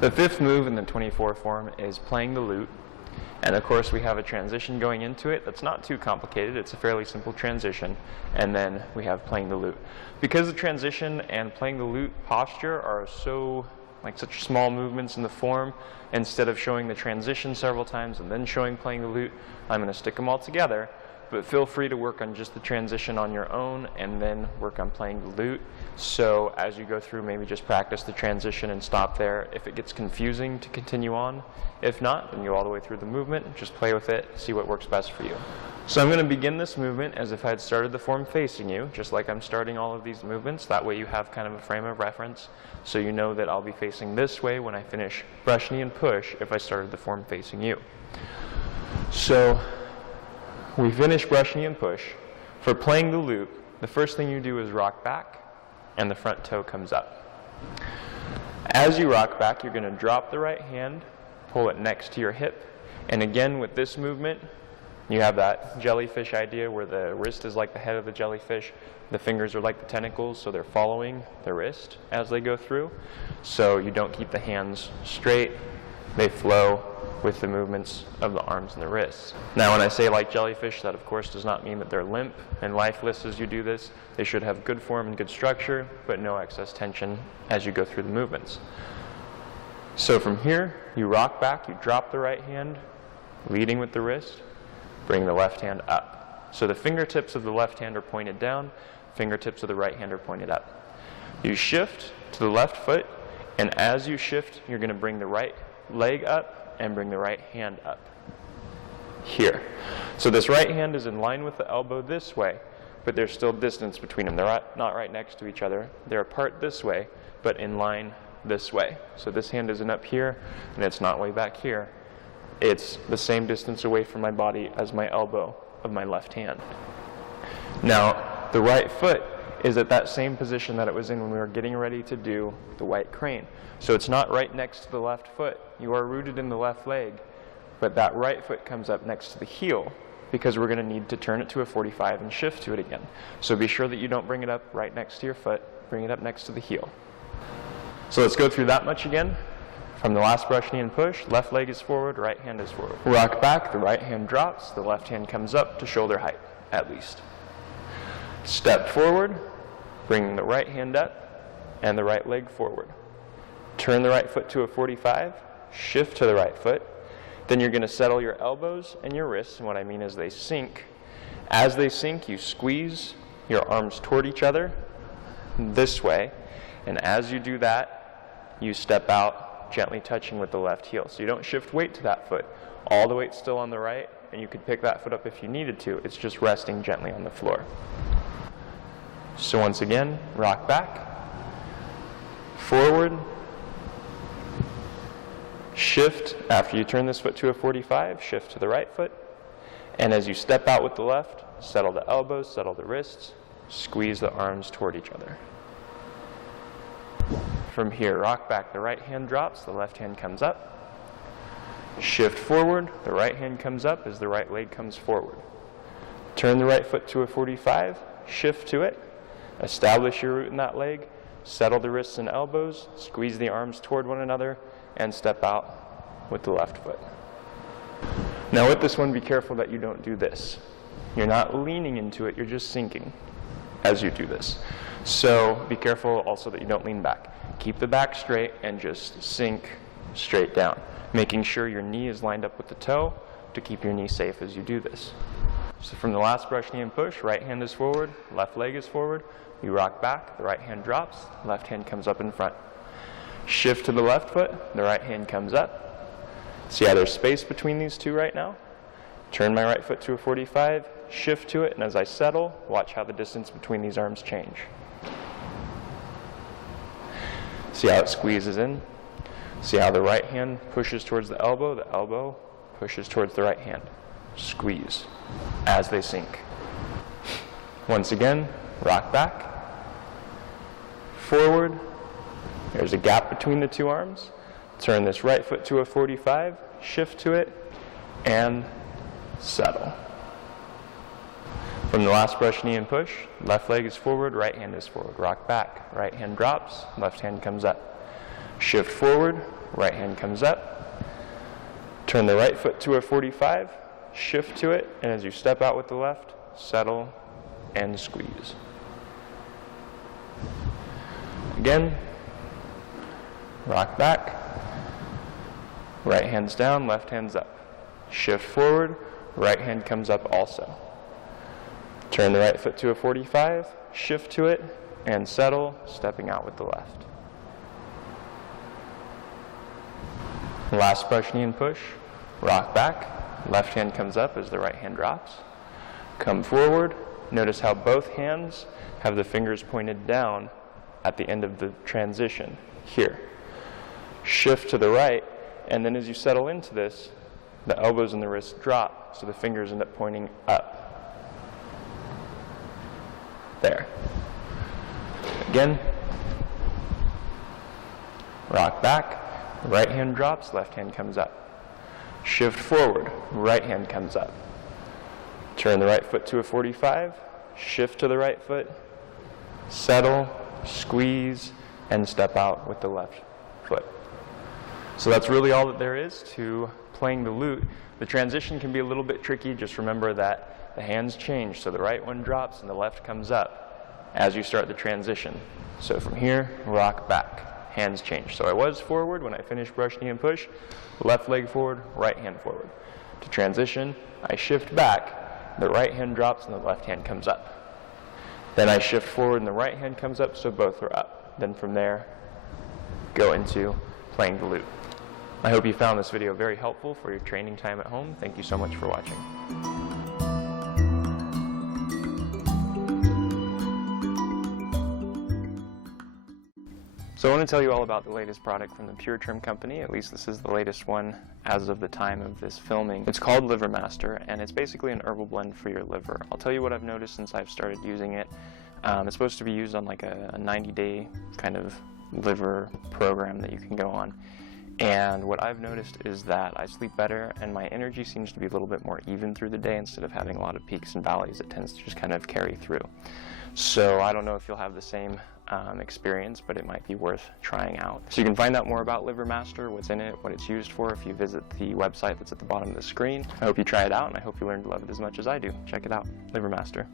The fifth move in the 24 form is playing the lute. And of course we have a transition going into it that's not too complicated. It's a fairly simple transition. And then we have playing the lute. Because the transition and playing the lute posture are such small movements in the form, instead of showing the transition several times and then showing playing the lute, I'm going to stick them all together. But feel free to work on just the transition on your own and then work on playing the lute. So as you go through, maybe just practice the transition and stop there. If it gets confusing, to continue on. If not, then go all the way through the movement. Just play with it, see what works best for you. So I'm going to begin this movement as if I had started the form facing you, just like I'm starting all of these movements. That way you have kind of a frame of reference, so you know that I'll be facing this way when I finish brush, knee, and push if I started the form facing you. So we finish brush, knee, and push. For playing the lute, the first thing you do is rock back, and the front toe comes up. As you rock back, you're going to drop the right hand, pull it next to your hip, and again with this movement, you have that jellyfish idea where the wrist is like the head of the jellyfish, the fingers are like the tentacles, so they're following the wrist as they go through. So you don't keep the hands straight, they flow with the movements of the arms and the wrists. Now when I say like jellyfish, that of course does not mean that they're limp and lifeless as you do this. They should have good form and good structure, but no excess tension as you go through the movements. So from here, you rock back, you drop the right hand, leading with the wrist, bring the left hand up. So the fingertips of the left hand are pointed down, fingertips of the right hand are pointed up. You shift to the left foot, and as you shift, you're going to bring the right leg up and bring the right hand up. Here. So this right hand is in line with the elbow this way, but there's still distance between them. They're not right next to each other. They're apart this way, but in line this way. So this hand isn't up here, and it's not way back here. It's the same distance away from my body as my elbow of my left hand. Now, the right foot is at that same position that it was in when we were getting ready to do the white crane. So it's not right next to the left foot. You are rooted in the left leg, but that right foot comes up next to the heel because we're going to need to turn it to a 45 and shift to it again. So be sure that you don't bring it up right next to your foot. Bring it up next to the heel. So let's go through that much again. From the last brush, knee, and push, left leg is forward, right hand is forward. Rock back, the right hand drops, the left hand comes up to shoulder height, at least. Step forward, bring the right hand up, and the right leg forward. Turn the right foot to a 45, shift to the right foot. Then you're going to settle your elbows and your wrists, and what I mean is they sink. As they sink, you squeeze your arms toward each other this way, and as you do that, you step out, gently touching with the left heel. So you don't shift weight to that foot. All the weight's still on the right, and you could pick that foot up if you needed to. It's just resting gently on the floor. So once again, rock back, forward, shift. After you turn this foot to a 45, shift to the right foot, and as you step out with the left, settle the elbows, settle the wrists, squeeze the arms toward each other. From here, rock back, the right hand drops, the left hand comes up. Shift forward, the right hand comes up as the right leg comes forward. Turn the right foot to a 45, shift to it, establish your root in that leg, settle the wrists and elbows, squeeze the arms toward one another, and step out with the left foot. Now with this one, be careful that you don't do this. You're not leaning into it, you're just sinking as you do this. So be careful also that you don't lean back. Keep the back straight and just sink straight down, making sure your knee is lined up with the toe to keep your knee safe as you do this. So from the last brush, knee, and push, right hand is forward, left leg is forward. You rock back, the right hand drops, left hand comes up in front. Shift to the left foot, the right hand comes up. See how there's space between these two right now? Turn my right foot to a 45, shift to it, and as I settle, watch how the distance between these arms change. See how it squeezes in? See how the right hand pushes towards the elbow pushes towards the right hand. Squeeze as they sink. Once again, rock back, forward. There's a gap between the two arms. Turn this right foot to a 45, shift to it, and settle. From the last brush, knee, and push, left leg is forward, right hand is forward. Rock back, right hand drops, left hand comes up. Shift forward, right hand comes up. Turn the right foot to a 45, shift to it, and as you step out with the left, settle and squeeze. Again, rock back, right hand's down, left hand's up. Shift forward, right hand comes up also. Turn the right foot to a 45, shift to it, and settle, stepping out with the left. Last brush knee and push, rock back, left hand comes up as the right hand drops. Come forward, notice how both hands have the fingers pointed down at the end of the transition, here. Shift to the right, and then as you settle into this, the elbows and the wrists drop, so the fingers end up pointing up. There. Again, rock back, right hand drops, left hand comes up. Shift forward, right hand comes up. Turn the right foot to a 45, shift to the right foot, settle, squeeze, and step out with the left foot. So that's really all that there is to playing the lute. The transition can be a little bit tricky. Just remember that the hands change, so the right one drops and the left comes up as you start the transition. So from here, rock back, hands change. So I was forward when I finished brush knee and push, left leg forward, right hand forward. To transition, I shift back, the right hand drops and the left hand comes up. Then I shift forward and the right hand comes up, so both are up. Then from there, go into playing the lute. I hope you found this video very helpful for your training time at home. Thank you so much for watching. So I want to tell you all about the latest product from the Pure Trim Company. At least this is the latest one as of the time of this filming. It's called Liver Master, and it's basically an herbal blend for your liver. I'll tell you what I've noticed since I've started using it. It's supposed to be used on like a 90-day kind of liver program that you can go on. And what I've noticed is that I sleep better and my energy seems to be a little bit more even through the day instead of having a lot of peaks and valleys. It tends to just kind of carry through. So I don't know if you'll have the same experience, but it might be worth trying out. So you can find out more about Liver Master, what's in it, what it's used for, if you visit the website that's at the bottom of the screen. I hope you try it out, and I hope you learn to love it as much as I do. Check it out, Liver Master.